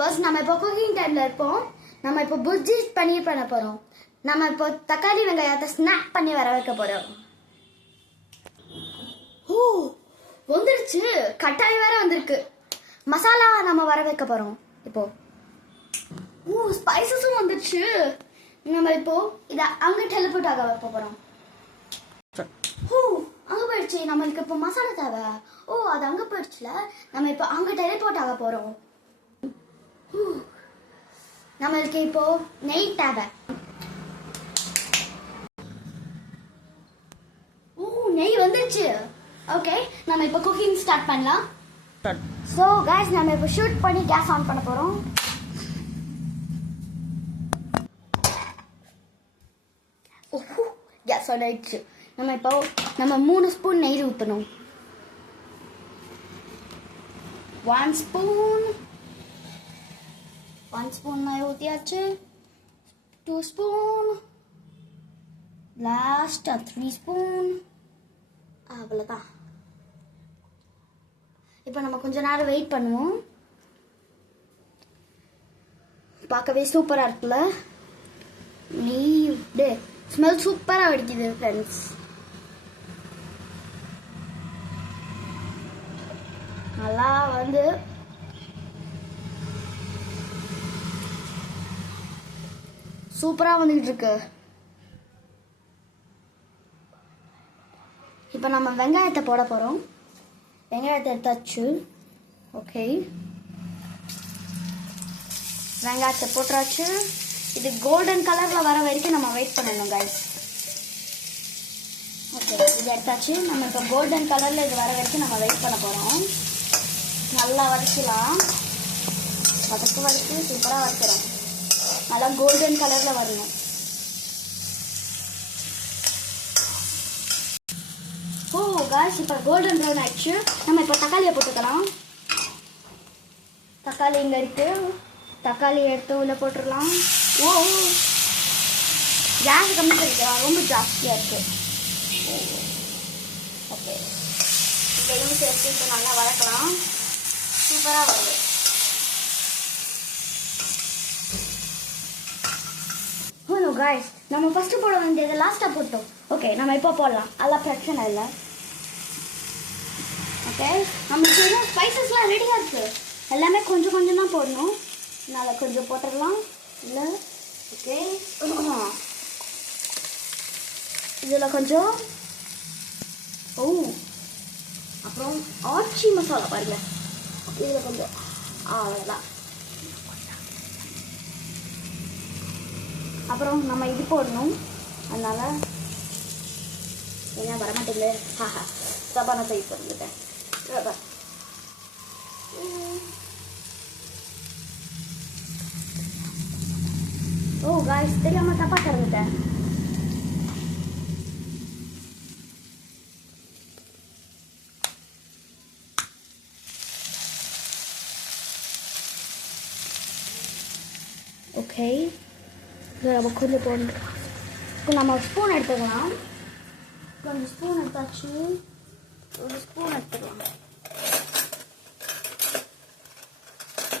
Viewers, நம்ம இப்போ cooking டைம்ல இருப்போம். நம்ம இப்போ புஜ்ஜி பன்னீர் பண்ண போறோம். நம்ம இப்போ தக்காளி வெங்காயத்தை ஸ்நாக் பண்ணி வர வைக்க போறோம். ஓ, வந்துருச்சு. கட்டாயம் வேற வந்திருக்கு. மசாலா நம்ம வர வைக்க போறோம் இப்போ. ஓ, ஸ்பைசஸும் வந்துருச்சு. நம்ம இப்போ இதை அங்க டெலிபோர்ட் ஆக வைக்க போறோம். ஓ, அங்க போயிடுச்சு. நம்மளுக்கு இப்போ மசாலா தேவை. ஓ, அது அங்க போயிடுச்சுல. நம்ம இப்போ அங்க டெலிபோர்ட் ஆக போறோம். நம்மளுக்கு இப்போ நெய் தேவை. ஓ, நெய் வந்துச்சு. ஓகே, நம்ம இப்போ குக்கிங் ஸ்டார்ட் பண்ணலாம். ஸோ கைஸ், நம்ம இப்போ ஷூட் பண்ணி கேஸ் ஆன் பண்ண போறோம். ஓ, கேஸ் ஆன் ஆயிடுச்சு. நம்ம இப்போ 3 ஸ்பூன் நெய் ஊற்றணும். 1 ஸ்பூன். 1 ஸ்பூன் நெய் ஊற்றியாச்சு. 2 ஸ்பூன். லாஸ்டா 3 ஸ்பூன். அவ்வளோதான். இப்போ நம்ம கொஞ்ச நேரம் வெயிட் பண்ணுவோம். பார்க்கவே சூப்பராக இருக்குல்ல. நெய் ஸ்மெல் சூப்பராக அடிக்குது ஃப்ரெண்ட்ஸ். நல்லா வந்து சூப்பரா வந்துட்டு இருக்கு. இப்போ நம்ம வெங்காயத்தை போட போறோம். வெங்காயத்தை எடுத்தாச்சு. ஓகே, வெங்காயத்தை போட்டாச்சு. இது கோல்டன் கலர்ல வர வரைக்கும் நம்ம வெயிட் பண்ணணும் கைஸ். ஓகே, இது எடுத்தாச்சு. நம்ம இப்போ கோல்டன் கலர்ல இது வர வரைக்கும் நம்ம வெயிட் பண்ண போறோம். நல்லா வதக்கலாம். வதக்கு சூப்பராக வதக்கிறோம். நல்லா கோல்டன் கலர்ல வரணும். ஓ காய்ஸ், இப்போ கோல்டன் ப்ரௌன் ஆயிடுச்சு. நம்ம இப்போ தக்காளியை போட்டுக்கலாம். தக்காளி இங்கே இருக்கு. தக்காளி எடுத்து உள்ள போட்டுடலாம். ஓ, கேஸ் கம்மி பண்ணிக்கலாம். ரொம்ப ஜாஸ்தியாக இருக்கு. ஓகே, இதையும் சேர்த்து இப்போ நல்லா வதக்கலாம். சூப்பராக வருது. ஹலோ காய்ஸ், நம்ம ஃபர்ஸ்ட் போட வேண்டியதை லாஸ்ட்டாக போட்டோம். ஓகே, நம்ம இப்போ போடலாம். அதெல்லாம் பிரச்சனை இல்லை. ஓகே, நம்மளுக்கு இன்னும் ஸ்பைசஸ்லாம் ரெடியாக இருக்கு. எல்லாமே கொஞ்சம் கொஞ்சம் தான் போடணும். நல்லா கொஞ்சம் போட்டுடலாம். இல்லை, ஓகே, இதில் கொஞ்சம். ஓ, அப்புறம் ஆச்சி மசாலா பாருங்க. இதில் கொஞ்சம். அவ்வளோதான். அப்புறம் நம்ம இது போடணும். அதனால என்ன வரமாட்டேங்குது. ஹாஹா, தப்பான சைட் பண்ணிட்டேன். ஓ காய்ஸ், தெரியாம தப்பா திறந்துட்டேன். ஓகே, நம்ம கொஞ்சம் போடணும். இப்போ நம்ம ஸ்பூன் எடுத்துக்கலாம். கொஞ்சம் ஸ்பூன் எடுத்தாச்சு. ஒரு ஸ்பூன் எடுத்துக்கலாம்.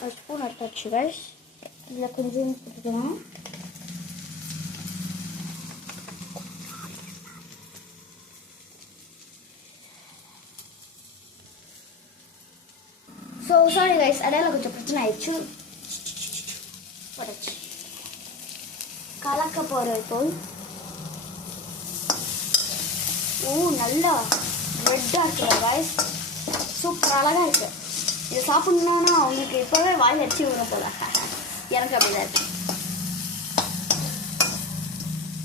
ஒரு ஸ்பூன் எடுத்தாச்சு கைஸ். இதில் கொஞ்சம் போட்டுக்கலாம். ஸோ சாரி கைஸ், அடையாளம் கொஞ்சம் பிரச்சனை ஆயிடுச்சு. போட்டாச்சு. கலக்க போகிறோம் இப்போ. ஓ, நல்லா ரெட்டாக இருக்குல்ல கைஸ். சூப்பர் அழகாக இருக்கு. இதை சாப்பிட்ணுன்னா உங்களுக்கு இப்போவே வாயில் அடிச்சு விடும் போல. எனக்கு அப்படிதான் இருக்கு.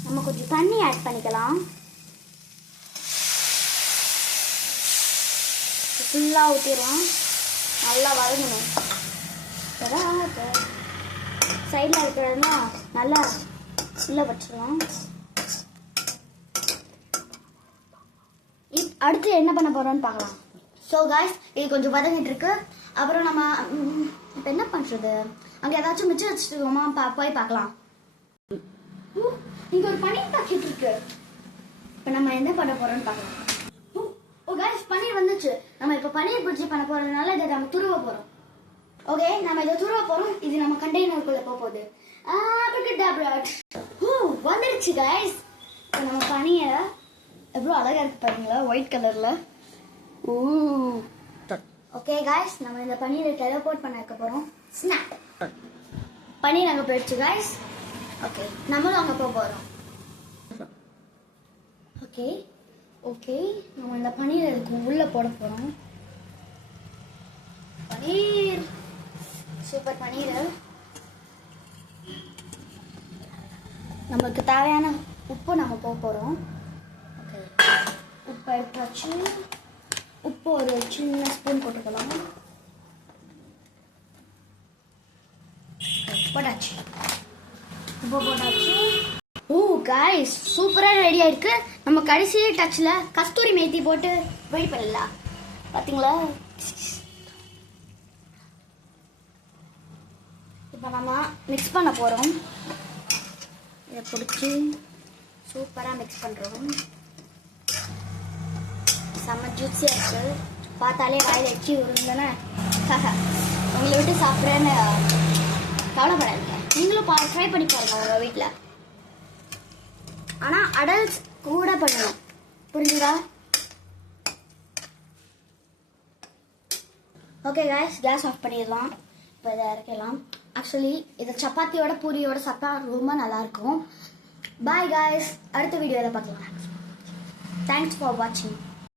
நம்ம கொஞ்சம் தண்ணி ஆட் பண்ணிக்கலாம். ஃபுல்லாக ஊற்றிடலாம். நல்லா வதங்கணும். சைடில் இருக்கிறதுனா நல்லா உள்ளே வச்சிடலாம். அடுத்து என்ன பண்ண போகிறோம்னு பார்க்கலாம். ஸோ காய்ஸ், இது கொஞ்சம் வதங்கிட்டு இருக்கு. அப்புறம் நம்ம இப்போ என்ன பண்ணுறது? அங்கே ஏதாச்சும் மிச்சம் வச்சுருக்கோமா போய் பார்க்கலாம். இங்கே ஒரு பன்னீர் பாக்கெட் இருக்கு. இப்போ நம்ம என்ன பண்ண போகிறோம்னு பார்க்கலாம். ஓ காய்ஸ், பன்னீர் வந்துச்சு. நம்ம இப்போ பன்னீர் புஜ்ஜி பண்ண போகிறதுனால இதை நம்ம துருவ போகிறோம். ஓகே நம்ம இதை துருவ போறோம். இது நம்ம கண்டெய்னருக்குள்ள போகுது. வந்துருச்சு கைஸ். இப்போ நம்ம பனியை எவ்வளோ அழகா இருக்கு பாருங்களா, ஒயிட் கலர்ல. ஓகே கைஸ், நம்ம இந்த பனியை டெலிபோர்ட் பண்ண வைக்க போறோம். ஸ்னாப் பனீர் அங்கே போயிடுச்சு கைஸ். ஓகே நம்மளும் அங்கே போக போறோம். ஓகே ஓகே நம்ம இந்த பனீர் இதுக்கு உள்ள போட போறோம். பனீர் சூப்பர் பனீர். நமக்கு தேவையான உப்பு நம்ம போக போகிறோம். ஓகே உப்பு எடுத்தாச்சு. உப்பு ஒரு சின்ன ஸ்பூன் போட்டுக்கலாம். போட்டாச்சு. உப்பு போட்டாச்சு. கைஸ் சூப்பராக ரெடி ஆயிருக்கு. நம்ம கடைசி டச்சில் கஸ்தூரி மேத்தி போட்டு ரெடி பண்ணலாம். பார்த்தீங்களா? இப்போ நம்ம மிக்ஸ் பண்ண போகிறோம். இதை பிடிச்சி சூப்பராக மிக்ஸ் பண்ணுறோம். செம்ம ஜூஸியாக இருக்குது. பார்த்தாலே வாயில் வச்சு விடுங்கன்னு உங்களை விட்டு சாப்பிட்றேன்னு கவலைப்படாதீங்க. நீங்களும் ட்ரை பண்ணி பாருங்க உங்கள் வீட்டில். ஆனால் அடல்ட்ஸ் கூட பண்ணணும், புரிஞ்சுதா? ஓகே கைஸ், கேஸ் ஆஃப் பண்ணிடலாம். இப்போ இதை இறக்கலாம். ஆக்சுவலி இதை சப்பாத்தியோட பூரியோட சாப்பிட்டா ரொம்ப நல்லாயிருக்கும். பாய் கைஸ், அடுத்த வீடியோவில் பார்க்கலாம். தேங்க்ஸ் ஃபார் வாட்சிங்.